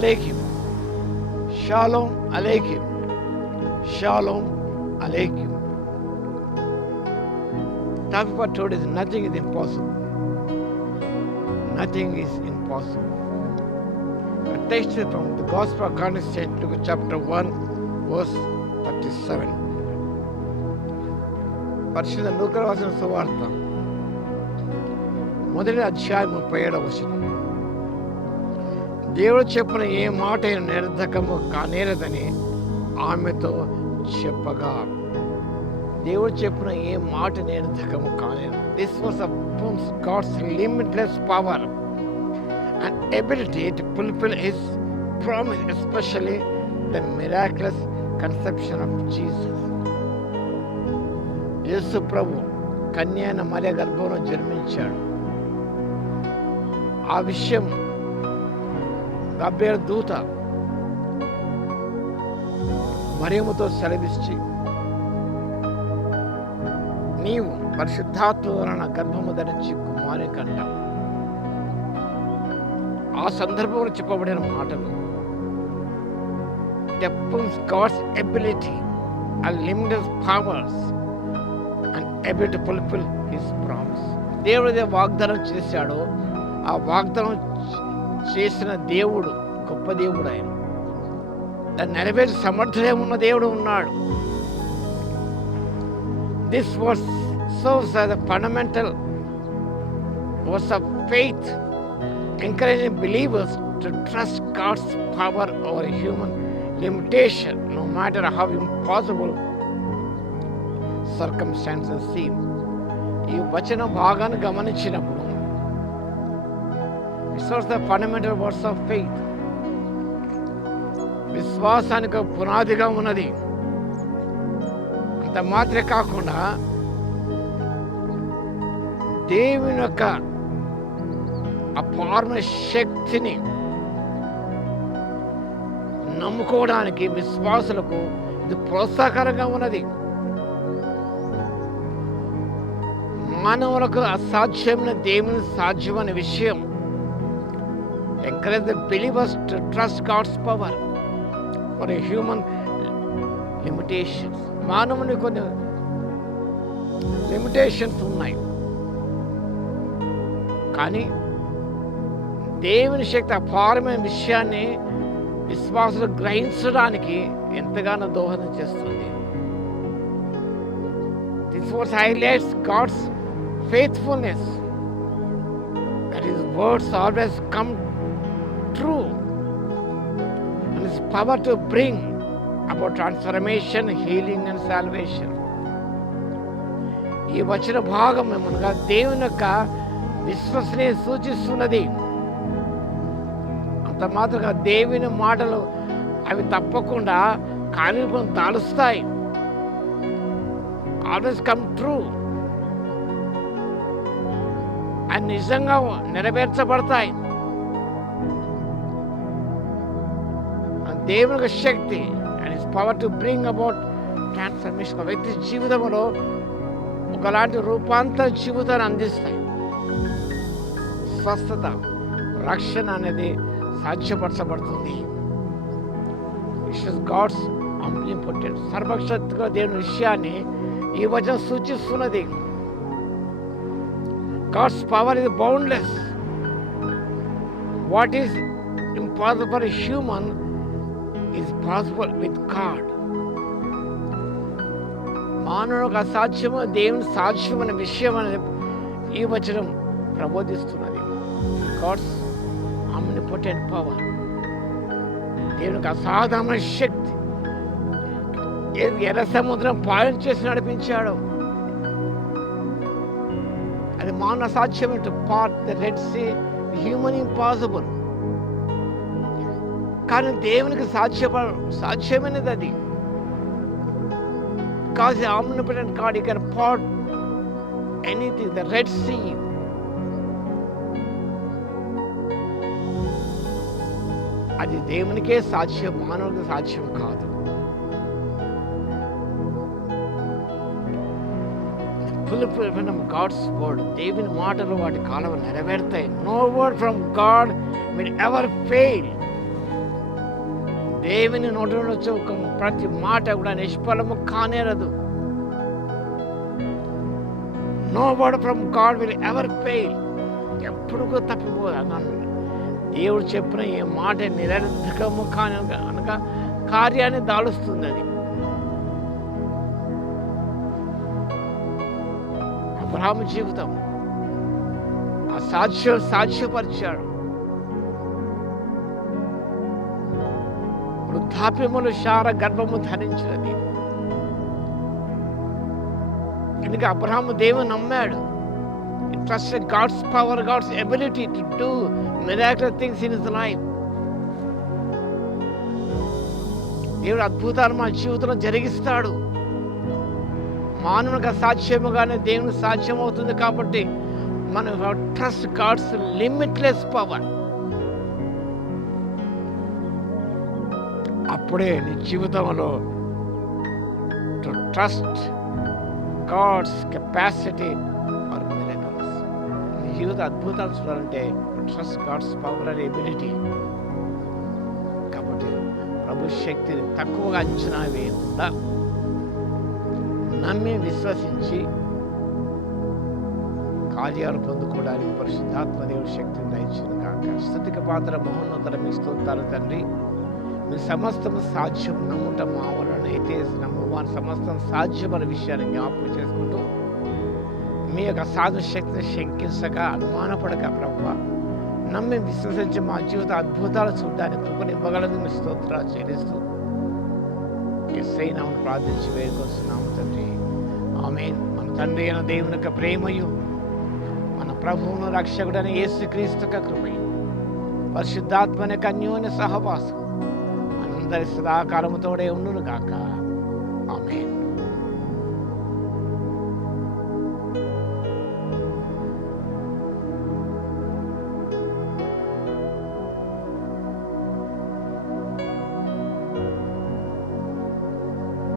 Aleichem. Shalom Aleichem. Shalom Aleichem. Tough but told is nothing is impossible. Nothing is impossible. A text is from the Gospel according to St. Luke chapter 1 verse 37. పరిశుద్ధ లూకా రాసిన సువార్త మొదటి అధ్యాయం 37వ వచనం. దేవుడు చెప్పిన ఏ మాట నిరర్ధకము కానేరదని ఆమెతో చెప్పగా, దేవుడు చెప్పిన ఏ మాట నిరర్ధకము కానేరదు. This was affirms God's limitless power and ability to fulfill His promise, especially the miraculous conception of Jesus. యేసు ప్రభు కన్యైన మరియ గర్భంలో జన్మించాడు. ఆ విషయం గబ్రియలు దూత మరియముతో సెలవిచ్చి, నీవు పరిశుద్ధాత్మ వలన గర్భము ధరించి కుమారుని కంటావు. ఆ సందర్భంలో చెప్పబడిన మాటలు God's ability and limitless powers and ability to fulfill His promise. దేవుడు వాగ్దానం చేశాడో ఆ వాగ్దానం చేసిన దేవుడు గొప్ప దేవుడు. ఆయన దాన్ని నెరవేర్చి సమర్థుడే ఉన్న దేవుడు ఉన్నాడు. This was serves as a fundamental verse of faith, encouraging believers to trust God's power over human limitation, no matter how impossible circumstances seem. ఈ వచన భాగాన్ని గమనించినప్పుడు it's the fundamental words of faith, విశ్వాసానికి పునాదిగా ఉన్నది. అంత మాత్రమే కాకుండా దేవుని యొక్క అపారమైన శక్తిని నమ్ముకోవడానికి విశ్వాసులకు ఇది ప్రోత్సాహకరంగా ఉన్నది. మానవులకు అసాధ్యమైన దేవుని సాధ్యమనే విషయం encourage the believers to trust God's power for a human limitations. మానవుని కొన్ని లిమిటేషన్స్ ఉన్నాయి, కానీ దేవుని శక్తి అపారమైన విషయాన్ని విశ్వాసులు గ్రహించడానికి ఎంతగానో దోహదం చేస్తుంది. This verse highlights God's faithfulness, that His words always come true, and His power to bring about transformation, healing and salvation. ఈ వచన భాగం ఏమనగా దేవుని యొక్క విశ్వసనే సూచిస్తున్నది. అంత మాత్రంగా దేవుని మాటలు అవి తప్పకుండా కార్యరూపం దాలుస్తాయి. ఆల్వేస్ కమ్ ట్రూ, అవి నిజంగా నెరవేర్చబడతాయి. దేవుని శక్తి and his power to bring about transformation, వ్యక్తి జీవితంలో ఒకలాంటి రూపాంతర జీవితాన్ని అందిస్తాయి. స్వస్థత, రక్షణ అనేది సాధ్యపరచబడుతుంది. ఇట్స్ గాడ్స్ ఆమ్నిపోటెన్స్, సర్వశక్తిగా దేవుని విషయాన్ని ఈ వచనం సూచిస్తున్నది. God's power is boundless. What is impossible for a human is possible with God. మానవునికి అసాధ్యము దేవుని సాధ్యమైన విషయం అనేది ఈ వచనం ప్రబోధిస్తున్నది. గాడ్స్ ఆమ్నిపోటెంట్ పవర్, దేవునికి అసాధారణ శక్తి. ఎర్ర సముద్రం పాలన చేసి నడిపించాడు. అది మానవ అసాధ్యమైన to part the Red Sea, human impossible. కానీ దేవునికి సాధ్యమైనది అది. Because the omnipotent God, He can part anything, the Red Sea. అది దేవునికే సాధ్యం, మానవునికి సాధ్యం కాదు. fulfillment of God's word, దేవుని మాటలు వాటి కాలం నెరవేరుతాయి. No word from God will ever fail. దేవుని నోటి నుండి వచ్చే ఒక ప్రతి మాట కూడా నిష్ఫలము కానేరదు. No word from God will ever fail. ఎప్పుడు కూడా తప్పిపోదు అన్నాను. దేవుడు చెప్పిన ఏ మాట నిరర్ధకము కాని అనగా కార్యాన్ని దాలుస్తుంది. అది అబ్రహాము జీవితం సాక్ష్యపరిచాడు. వృద్ధాప్యములు శార గర్భము ధరించినది. కనుక అబ్రహాము దేవుని నమ్మాడు. He trusted God's power, God's ability to do miraculous things in his life. దేవుడు అద్భుతాలు మన జీవితంలో జరిగిస్తాడు. మానవునికి అసాధ్యముగానే దేవుని సాధ్యమవుతుంది. కాబట్టి మనం ట్రస్ట్ గాడ్స్ లిమిట్లెస్ పవర్. అప్పుడే నీ జీవితంలో to trust God's capacity for miracles. నీ జీవిత అద్భుతాలు చూడాలంటే trust God's power and ability. కాబట్టి ప్రభు శక్తిని తక్కువగా అంచనా వేయకుండా నమ్మి విశ్వసించి కార్యాలు పొందుకోవడానికి పరిశుద్ధాత్మ దేవుడి శక్తిని దయచేయును గాక. స్తుతికి పాత్ర మహోన్నతుల మీ స్తోత్రాలు తండ్రి. మీ సమస్తం సాధ్యం నమ్ముట మా వలన అయితే నమ్మువాని సమస్తం సాధ్యం అనే విషయాన్ని జ్ఞాపకం చేసుకుంటూ మీ యొక్క సాధు శక్తిని శంకించక అనుమానపడక ప్రభువా నమ్మి విశ్వసించి మా జీవిత అద్భుతాలు చూడడానికి కృపనివ్వగలదు మీ స్తోత్రాలు చెల్లిస్తూ యేసయ్య నామమున ప్రార్థించి వేడుకొస్తున్నాము తండ్రి. ఆమేన్. మన తండ్రి అయిన దేవుని యొక్క ప్రేమయు మన ప్రభువును రక్షకుడైన యేసుక్రీస్తు యొక్క కృపయు పరిశుద్ధాత్మని అన్యోన్య సహవాసం అందరి సదాకాలముతోడే ఉండును గాక. ఆమేన్.